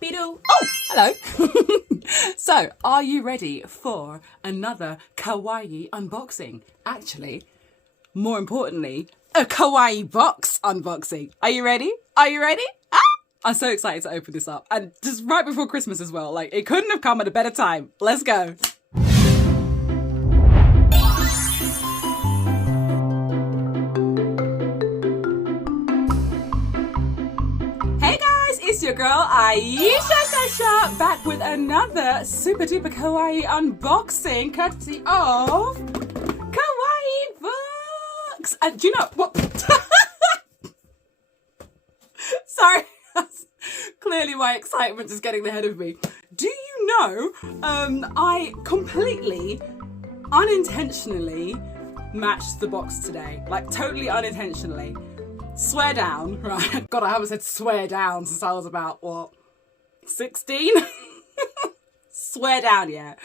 Biddle. Oh, hello. So, are you ready for another Kawaii unboxing? Actually, more importantly, a Kawaii Box unboxing. Are you ready? Are you ready? Ah! I'm so excited to open this up. And just right before Christmas as well. Like, it couldn't have come at a better time. Let's go. It's your girl Ayesha Campbell back with another super duper kawaii unboxing courtesy of Kawaii Box. And do you know what? Sorry, clearly my excitement is getting the head of me. Do you know I completely unintentionally matched the box today, like totally unintentionally. Swear down, right? God, I haven't said swear down since I was about, what, 16? Swear down, yeah.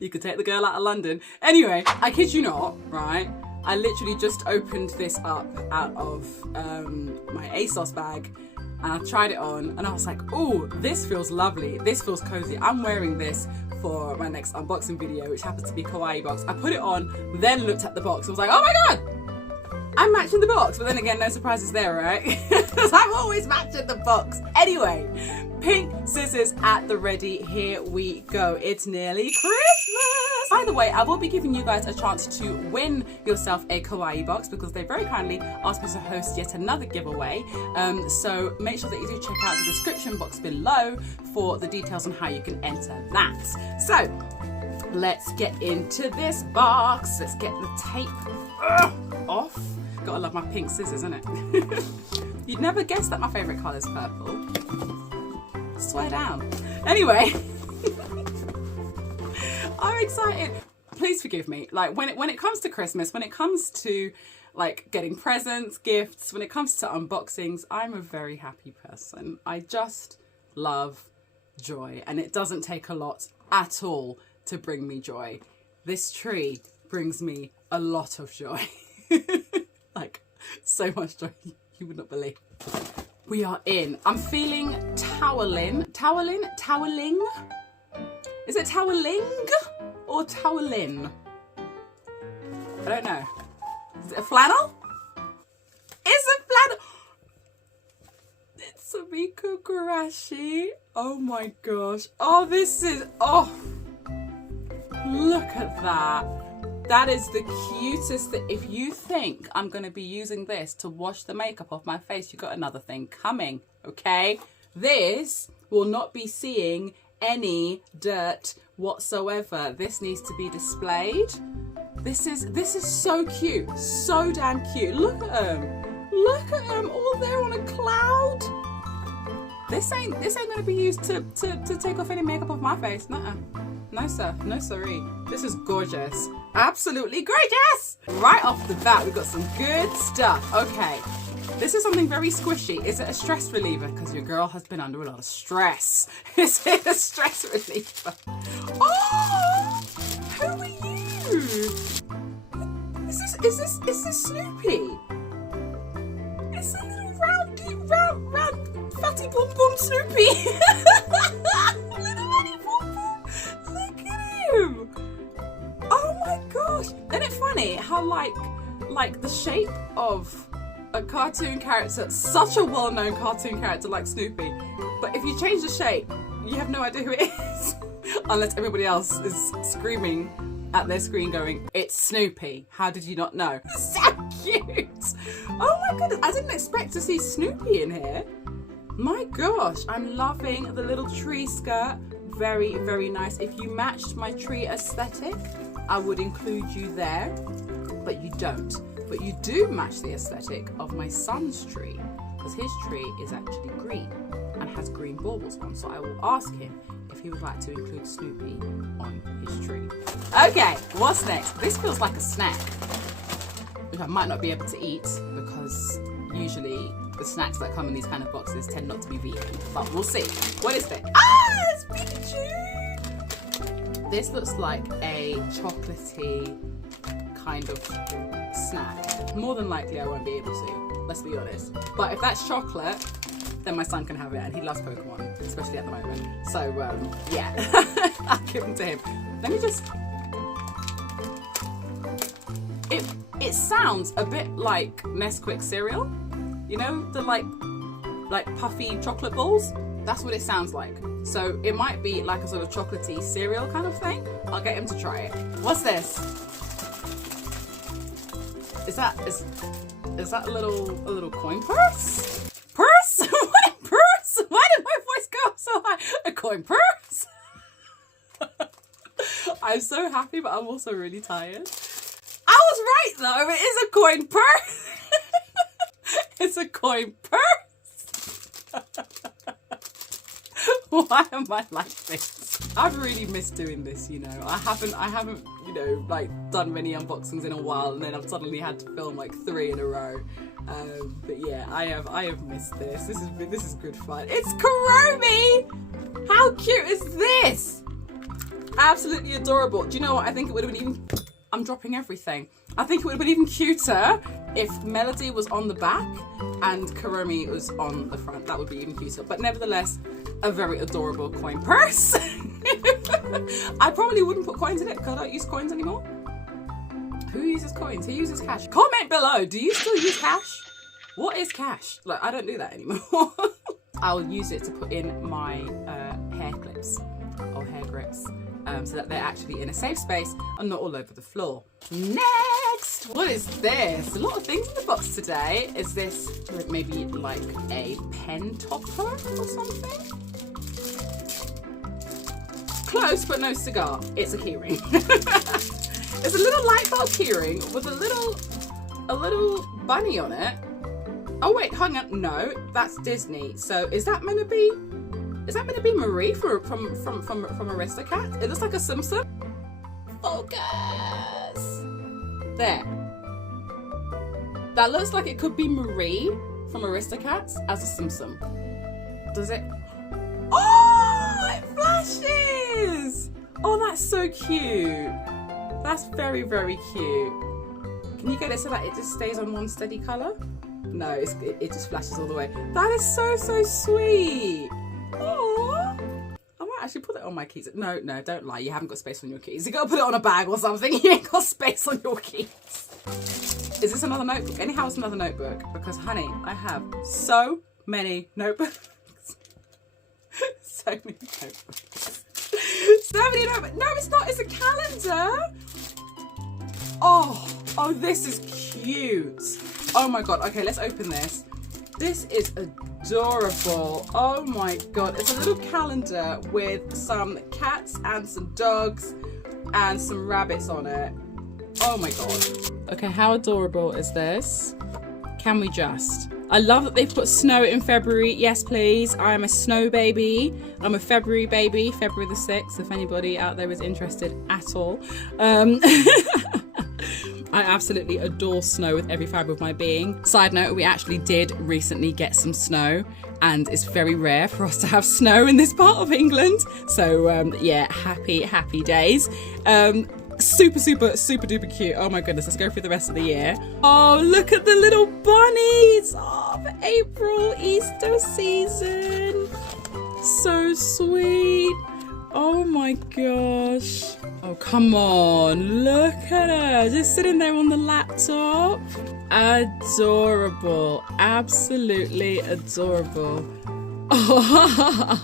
You could take the girl out of London. Anyway, I kid you not, right? I literally just opened this up out of my ASOS bag and I tried it on and I was like, oh, this feels lovely. This feels cozy. I'm wearing this for my next unboxing video, which happens to be Kawaii Box. I put it on, then looked at the box and was like, oh my God! I'm matching the box, but then again, no surprises there, right? Because I'm always matching the box. Anyway, pink scissors at the ready. Here we go. It's nearly Christmas. By the way, I will be giving you guys a chance to win yourself a Kawaii Box because they very kindly asked me to host yet another giveaway. So make sure that you do check out the description box below for the details on how you can enter that. So let's get into this box. Let's get the tape off. Gotta love my pink scissors, innit? You'd never guess that my favourite colour is purple. Swear down. Anyway, I'm excited. Please forgive me. Like when it comes to Christmas, when it comes to like getting presents, gifts, when it comes to unboxings, I'm a very happy person. I just love joy, and it doesn't take a lot at all to bring me joy. This tree brings me a lot of joy. Like, so much joy you would not believe. We are in. I'm feeling toweling. Toweling? Is it toweling or towelin? I don't know. Is it a flannel? It's a flannel. It's a Miko Gurashi. Oh my gosh. Oh, this is, oh. Look at that. That is the cutest thing. If you think I'm going to be using this to wash the makeup off my face, you've got another thing coming, okay? This will not be seeing any dirt whatsoever. This needs to be displayed. This is so cute. So damn cute. Look at them. Look at them all there on a cloud. This ain't going to be used to take off any makeup off my face. Nuh-uh. No sir, no siree. This is gorgeous. Absolutely gorgeous! Right off the bat, we've got some good stuff. Okay, this is something very squishy. Is it a stress reliever? Because your girl has been under a lot of stress. Is it a stress reliever? Oh, who are you? Is this Snoopy? It's a little round, fatty boom boom Snoopy. Little fatty boom boom. Look at him! Oh my gosh! Isn't it funny how like the shape of a cartoon character, such a well-known cartoon character like Snoopy, but if you change the shape, you have no idea who it is. Unless everybody else is screaming at their screen going, it's Snoopy. How did you not know? So cute! Oh my goodness, I didn't expect to see Snoopy in here. My gosh, I'm loving the little tree skirt. Very, very nice. If you matched my tree aesthetic, I would include you there, but you don't. But you do match the aesthetic of my son's tree, because his tree is actually green and has green baubles on. So I will ask him if he would like to include Snoopy on his tree. Okay, what's next? This feels like a snack, which I might not be able to eat because usually the snacks that come in these kind of boxes tend not to be vegan, but we'll see. What is this? Ah, it's Pikachu! This looks like a chocolatey kind of snack. More than likely I won't be able to, let's be honest. But if that's chocolate, then my son can have it, and he loves Pokemon, especially at the moment. So yeah, I'll give them to him. Let me just. It sounds a bit like Nesquik cereal. You know, the like puffy chocolate balls? That's what it sounds like. So it might be like a sort of chocolatey cereal kind of thing. I'll get him to try it. What's this? Is that a little coin purse? Purse? What purse? Why did my voice go so high? A coin purse? I'm so happy, but I'm also really tired. I was right though, it is a coin purse. It's a coin purse. Why am I like this? I've really missed doing this, you know. I haven't, you know, like done many unboxings in a while, and then I've suddenly had to film like 3 in a row. But yeah, I have missed this. This is good fun. It's Kuromi! How cute is this? Absolutely adorable. Do you know what? I think it would have been even. I'm dropping everything. I think it would have been even cuter if Melody was on the back and Kuromi was on the front. That would be even cuter. But nevertheless, a very adorable coin purse. I probably wouldn't put coins in it because I don't use coins anymore. Who uses coins? Who uses cash? Comment below. Do you still use cash? What is cash? Like, I don't do that anymore. I'll use it to put in my hair clips or hair grips. So that they're actually in a safe space and not all over the floor. Next, what is this? A lot of things in the box today. Is this maybe like a pen topper or something? Close, but no cigar. It's a keyring. It's a little light bulb keyring with a little bunny on it. Oh wait, hang on. No, that's Disney. So is that meant to be? Is that meant to be Marie from Aristocat? It looks like a Simpson. Focus. There. That looks like it could be Marie from Aristocats as a Simpson. Does it? Oh, it flashes! Oh, that's so cute. That's very, very cute. Can you get it so that it just stays on one steady colour? No, it just flashes all the way. That is so, so sweet. Aww. I might actually put it on my keys. No, don't lie. You haven't got space on your keys. You gotta put it on a bag or something. You ain't got space on your keys. Is this another notebook? Anyhow, it's another notebook. Because, honey, I have so many notebooks. So many notebooks. So many notebooks. No, it's not. It's a calendar. Oh, this is cute. Oh my God. Okay, let's open this. This is adorable. Oh my God. It's a little calendar with some cats and some dogs and some rabbits on it. Oh my God. Okay, how adorable is this? Can we just? I love that they've put snow in February. Yes, please. I'm a snow baby. I'm a February baby. February the 6th, if anybody out there is interested at all. I absolutely adore snow with every fibre of my being. Side note, we actually did recently get some snow, and it's very rare for us to have snow in this part of England. So yeah, happy days. Super duper cute. Oh my goodness, let's go through the rest of the year. Oh, look at the little bunnies. Oh, for April, Easter season. So sweet. Oh my gosh. Oh, come on. Look at her. Just sitting there on the laptop. Adorable. Absolutely adorable. Oh,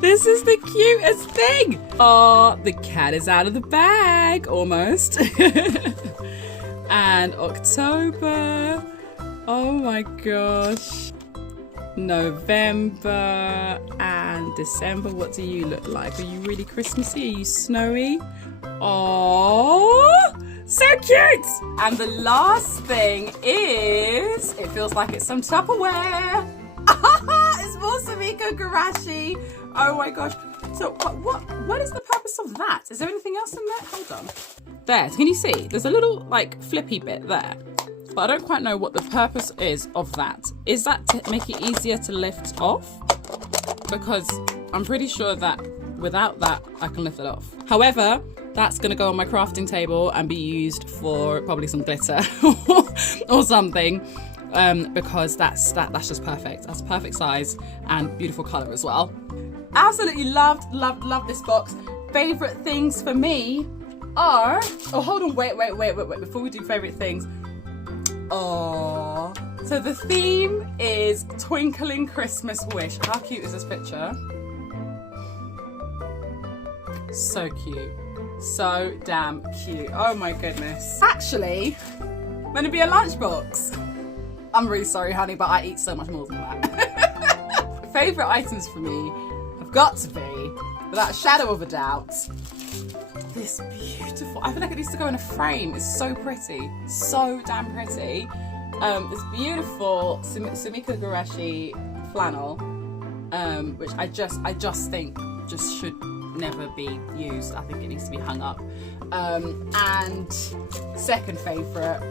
this is the cutest thing. Oh, the cat is out of the bag. Almost. And October. Oh my gosh. November and December. What do you look like? Are you really Christmassy? Are you snowy? Oh, so cute! And the last thing is, it feels like it's some Tupperware. It's more Samiko Garashi. Oh my gosh. So what is the purpose of that? Is there anything else in there? Hold on. There, can you see? There's a little like flippy bit there. But I don't quite know what the purpose is of that. Is that to make it easier to lift off? Because I'm pretty sure that without that, I can lift it off. However, that's gonna go on my crafting table and be used for probably some glitter or something. because that's just perfect. That's a perfect size and beautiful colour as well. Absolutely loved this box. Favourite things for me are, oh hold on, wait, before we do favourite things. Oh, so the theme is Twinkling Christmas Wish. How cute is this picture? So cute. So damn cute. Oh my goodness. Actually, gonna be a lunchbox. I'm really sorry, honey, but I eat so much more than that. Favourite items for me have got to be, without a shadow of a doubt, this beautiful, I feel like it needs to go in a frame. It's so pretty. So damn pretty. This beautiful Sumika Qureshi flannel, which I just think just should never be used. I think it needs to be hung up. And second favourite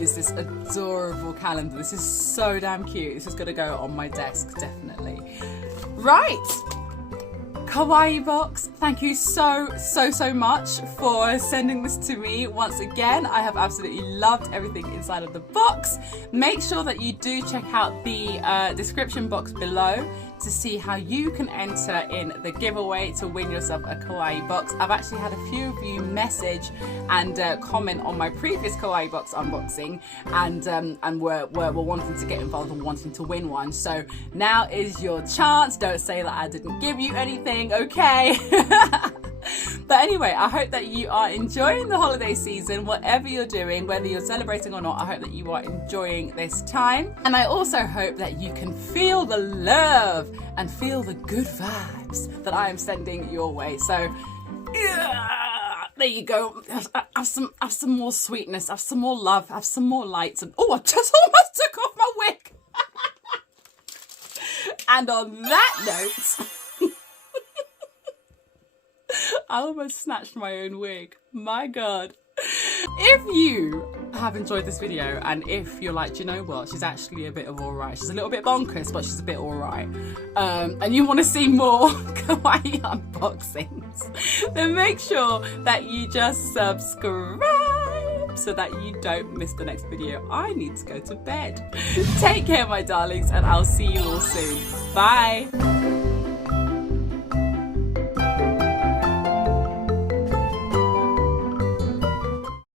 is this adorable calendar. This is so damn cute. This is gonna go on my desk, definitely. Right, Kawaii Box, thank you so much for sending this to me once again. I have absolutely loved everything inside of the box. Make sure that you do check out the description box below to see how you can enter in the giveaway to win yourself a Kawaii Box. I've actually had a few of you message and comment on my previous Kawaii Box unboxing and were wanting to get involved and wanting to win one. So now is your chance. Don't say that I didn't give you anything, okay? But anyway, I hope that you are enjoying the holiday season, whatever you're doing, whether you're celebrating or not. I hope that you are enjoying this time. And I also hope that you can feel the love and feel the good vibes that I am sending your way. So, yeah, there you go. Have some more sweetness, have some more love, have some more lights. And oh, I just almost took off my wig. And on that note, I almost snatched my own wig. My God. If you have enjoyed this video and if you're like, do you know what? She's actually a bit of alright. She's a little bit bonkers, but she's a bit alright. And you want to see more Kawaii unboxings, then make sure that you just subscribe so that you don't miss the next video. I need to go to bed. Take care, my darlings, and I'll see you all soon. Bye.